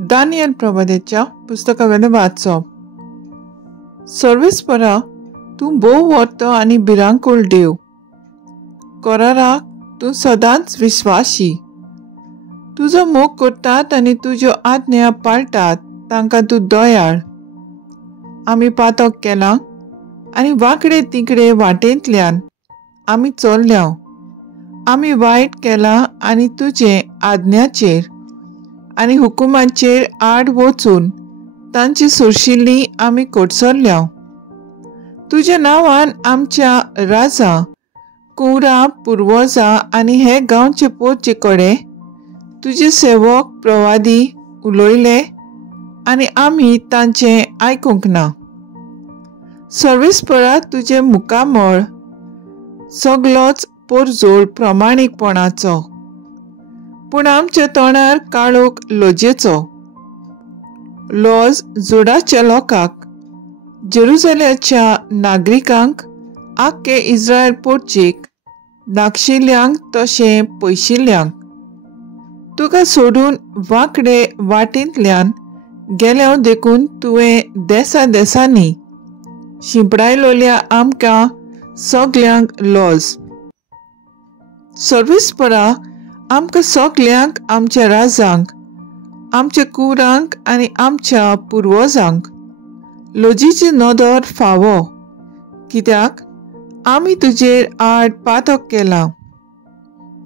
Daniel प्रवाद्याच्या पुस्तकावेलें वाचप. सर्वेस्परा, तूं भोव व्हरतो आनी भिरांकूळ देव. कोराराक तूं सदांच विस्वासी. तुजो मोग करतात आनी तुज्यो आज्ञा पाळटात तांकां तूं दयाळ. आमी पातक केलां आनी वांकडे तिकडे वाटेंतल्यान आमी चल्ल्या. आमी वायट केलां आनी तुजे आज्ञाचेर आनी हुकुमाचेर आड वचून तांची सुरशिल्ली आमी कोडसरल्या. तुज्या नांवान आमच्या राजा, कुंवरां, पुर्वजां आनी हे गांवचे पोरचे कडे तुजे सेवक प्रवादी उलयले आनी आमी तांचें आयकूंक ना. सर्वेस्परा, तुजे मुखामळ सगलोच पोरजोळ प्रमाणीकपणाचो, पूण आमच्या तोंडार काळोख लजेचो. लॉज जुडाच्या लोकांक, जेरुसलेमाच्या नागरिकांक, आख्खे इस्रायल पोरचेक, नागशिल्ल्यांक तशें पयशिल्ल्यांक. तुका सोडून वांकडे वाटेंतल्यान गेल्या देखून तुवें देसा देसांनी शिंपडायलोल्या आमकां सगल्यांक लॉज. सर्वेस्परा, आमकां सगल्यांक, आमच्या राजांक, आमच्या कुंवरांक आनी आमच्या पुर्वजांक लजीची नदर फावो, कित्याक आमी तुजेर आड पातक केलां.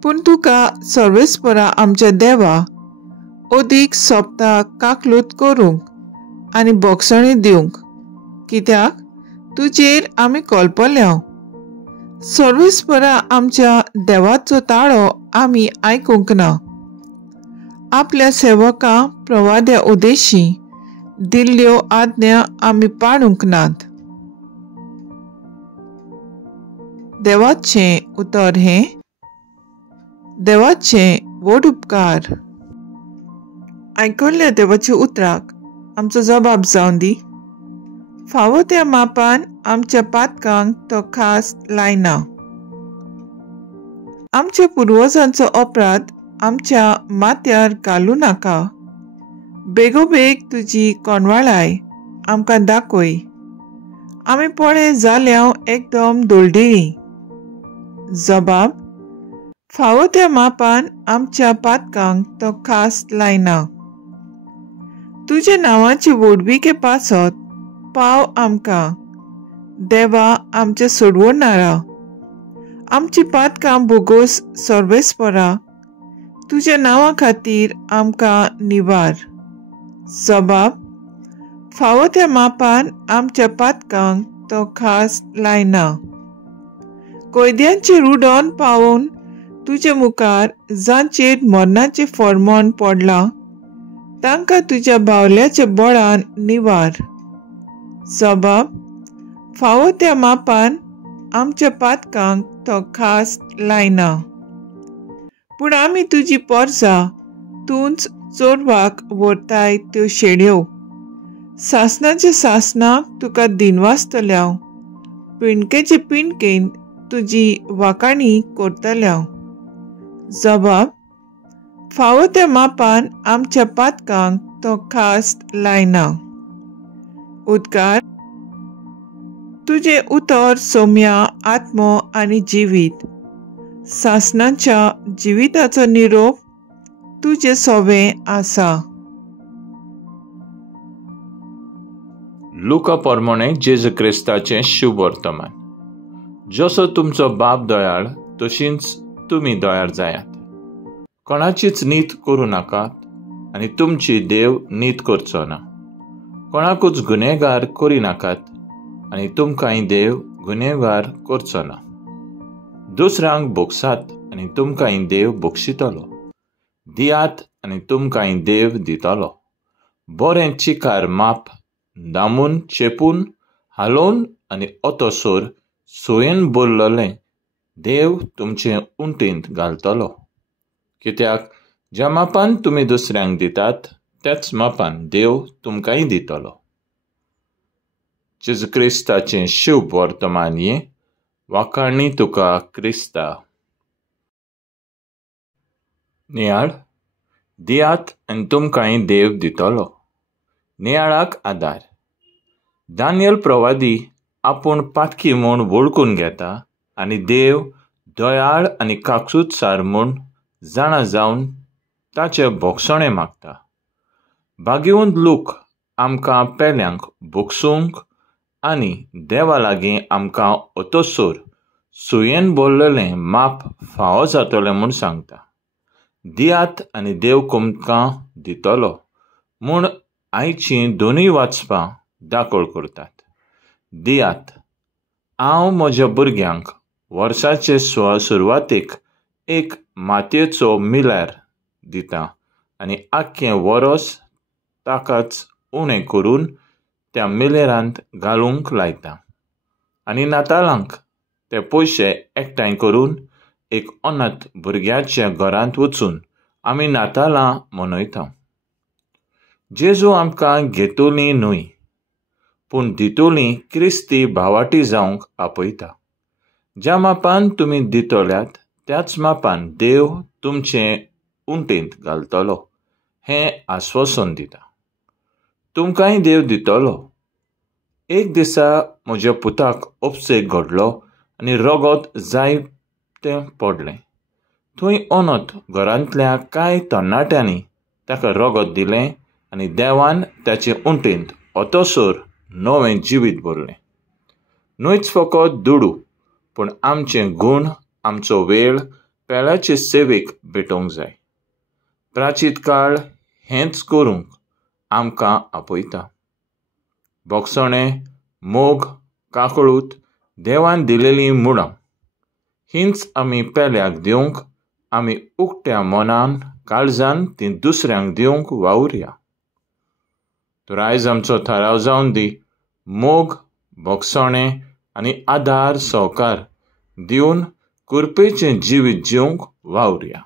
पूण तुका सर्वेस्परा आमच्या देवा अदीक सोबता काकलूत करूंक आनी बोगसणी दिवंक, कित्याक तुजेर आमी कळपल्या. सर्वेस्परा, आमच्या देवाचो ताळो आमी आयकूंक ना. आपल्या सेवकां प्रवाद्या उद्देशी दिल्ल्यो आज्ञा आमी पाळूंक नात. देवाचें उतर हें: देवाचें व्हड उपकार. आयकल्ल्या देवाच्या उतराक आमचो जबाब जावन दी. फावो त्या मापान आमच्या पातकांक तो खास लायना. आमच्या पुर्वजांचो अपराध आमच्या माथ्यार घालूं नाका. बेगोबेग तुजी कोणवाळाय आमकां दाखय. आमी पळे जाल्या एकदम दोळडिळी. जबाब: फावो त्या मापान आमच्या पातकांक तो खास लायना. तुज्या नांवाची व्हडविके पासत पाव आमकां, देवा आमच्या सोडवणारा. आमची पातकां बोगोस सर्वेस्परा, तुज्या नांवा खातीर आमकां निवार. जबाब: फावो त्या मापान आमच्या पातकांक तो खास लायना. कैद्यांचेर उडोवन पावोवन तुजे मुखार जांचेर मरणाचें फर्मोण पडलां तांकां तुज्या बावल्याच्या बळान निवार. जबाब: फावो त्या मापान आमच्या पातकांक तो खास लायना. पूण आमी तुजी पोरसां तूंच चोरवाक व्हरताय त्यो शेड्यो. सासणाच्या सासणाक तुका दिनवासतल्या, पिणकेचे पिणकेन तुजी वाकाणी करतल्या. जबाब: फावो त्या मापान आमच्या पातकांक तो खास लायना. उद्गार: तुजे उतर सोम्या आत्मो आनी जिवीत. सासणाच्या जिविताचो निरोप तुजे सोबें आसा. लुका पोरमोणे जेजू क्रिस्ताचें शुभ वर्तमान. जसो तुमचो बाप दयाळ तशींच तुमी दयाळ जायात. कोणाचीच नीत करूं नाकात आनी तुमची देव नीत करचो ना. कोणाकूच गुन्हेगार करी नाकात आनी तुमकांय देव गुन्हेगार करचो ना. दुसऱ्यांक बोगसात आनी तुमकांय देव बोगशितलो. दियात आनी तुमकांय देव दितलो. बरें चिकार माप दामून चेपून हालोवन आनी ओतोसोर सोयेन बोरलोलें देव तुमचे उंटींत घालतलो. कित्याक ज्या मापान तुमी दुसऱ्यांक दितात त्याच मापान देव तुमकांय दितलो. जेजू क्रिस्ताचें शुभ वर्तमान हें. वाखाणणी तुका क्रिस्ता. नियाळ. दियात आनी तुमकांय देव दितलो. नियाळाक आदार. दानियल प्रवादी आपूण पातकी म्हूण वळखून घेता आनी देव दयाळ आनी काकसूदसार म्हूण जाणा जावन ताचे भोगसणे मागता. भाग्यवंत लोक आमकां पेल्यांक भोगसूंक आनी देवा लागीं आमकां ओतोसोर सुयेन भरलेलें माप फावो जातलें म्हूण सांगता. दियात आनी देव तुमकां दितलो म्हूण आयचीं दोनूय वाचपां दाखोळ करतात. दियात. हांव म्हज्या भुरग्यांक वर्साचे सुरवातेक एक मातयेचो मिल्यार दितां आनी आख्खें वरस ताकाच उणें करून त्या मिलेरांत घालूंक लायता. आनी नातालांक ते पयशे एकठांय करून एक अनाथ भुरग्याच्या घरांत वचून आमी नातालां मनयता. जेजू आमकां घेतोलीं न्हय पूण दितोलीं क्रिस्ती भावाटी जावंक आपयता. ज्या मापान तुमी दितल्यात त्याच मापान देव तुमचे उंटेंत घालतलो हें आस्वासन दिता. तुमकांय देव दितलो. एक दिसा म्हज्या पुताक उपसेक घडलो आनी रगत जायतें पडलें. थंय अनाथ घरांतल्या कांय तरणाट्यांनी ताका रगत दिलें आनी देवान ताचे उंटेंत ओतोसोर नवें जिवीत भरलें. न्हयच फकत दुडू पूण आमचें गूण आमचो वेळ पेळ्याचे सेवेक भेटोवंक जाय. प्राचीत काळ हेंच करूंक आमकां आपयता. भोगसणें, मोग, काकळूत देवान दिलेलीं मुळां हींच आमी पेल्याक दिवंक आमी उक्त्या मनान काळजान तीं दुसऱ्यांक दिवंक वावुरया. तर आयज आमचो थाराव जावन दी. मोग, भोगसणें आनी आदार सहकार दिवन कुरपेचें जिवीत जिवंक वावुरया.